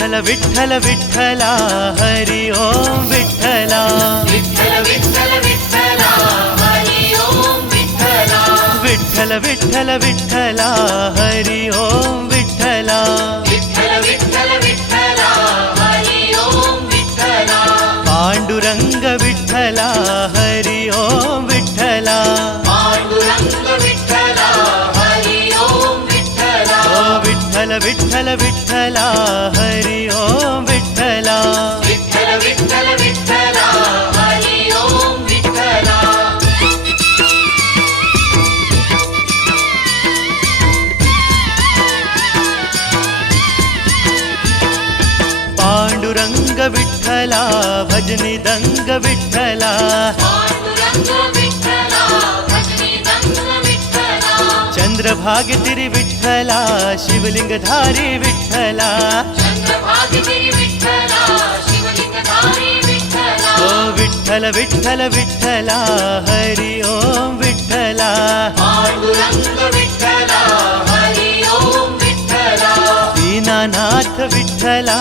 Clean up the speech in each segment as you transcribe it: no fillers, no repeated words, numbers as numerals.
विठ्ठल विठ्ठल विठ्ठला हरी ओम विठ्ठला विठ्ठल विठ्ठल विठ्ठला हरी ओम विठ्ठला विठ्ठल विठ्ठल विठ्ठला हरी ओम विठ्ठला विठ्ठल विठ्ठल विठ्ठला हरी ओम विठ्ठला पांडुरंग विठ्ठला हरी ओम विठ्ठला पांडुरंग विठ्ठला हरी ओम विठ्ठला विठ्ठल विठ्ठल विठ्ठला हरी ओम विठ्ठला विठ्ठल विठ्ठल विठ्ठला हरी ओम विठ्ठला पांडुरंग विठ्ठला भजनी दंग विठ्ठला पांडुरंग विठ्ठला भजनी दंग विठ्ठला चंद्रभागेतिरी विठ्ठला शिवलिंगधारी विठ्ठला चंद्रभागेतिरी विठ्ठला शिवलिंगधारी विठ्ठला विठ्ठल विठ्ठल विठ्ठला हरी ओम विठ्ठला पांडुरंग विठ्ठला हरी ओम विठ्ठला दीनानाथ विठ्ठला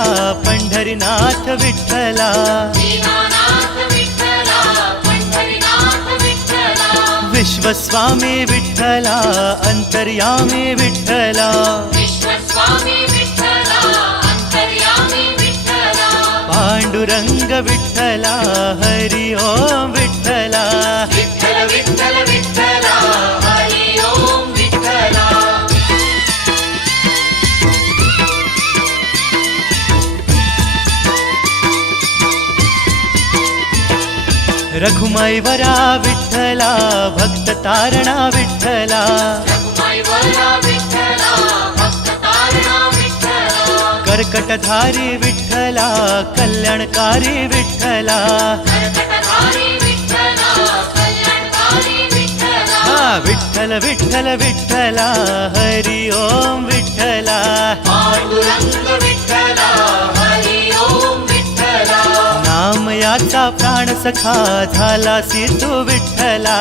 पंढरीनाथ विठ्ठला दीनानाथ विठ्ठला पंढरीनाथ विठ्ठला विश्वस्वामी विठ्ठला अंतर्यामी विठ्ठला विश्वस्वामी विठ्ठला अंतर्यामी विठ्ठला पांडुरंग विठ्ठला हरी ओम विठ्ठला विठ्ठल विठ्ठल विठ्ठला हरी ओम विठ्ठला रघुमाईवरा विठ्ठला भक्त तारणा विठ्ठला रघुमाईवरा विठ्ठला भक्त तारणा विठ्ठला कर्कटधारी विठ्ठला कल्याणकारी विठ्ठला कर्कटधारी विठ्ठला कल्याणकारी विठ्ठला विठ्ठल विठ्ठल विठ्ठला हरी ओम विठ्ठला पांडुरंग विठ्ठला हरी ओम विठ्ठला नाम याचा प्राण सखा झाला तू विठ्ठला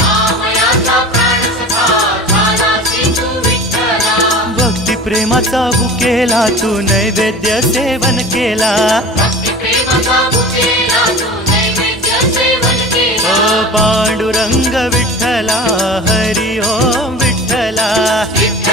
नामयाचा प्राण सखा झाला तू विठ्ठला भक्ती प्रेमाचा भुकेला तू नैवेद्य सेवन केला भक्ती प्रेमाचा भुकेला तू नैवेद्य सेवन केला पांडुरंग विठ्ठला हरी ओम विठ्ठला विठ्ठल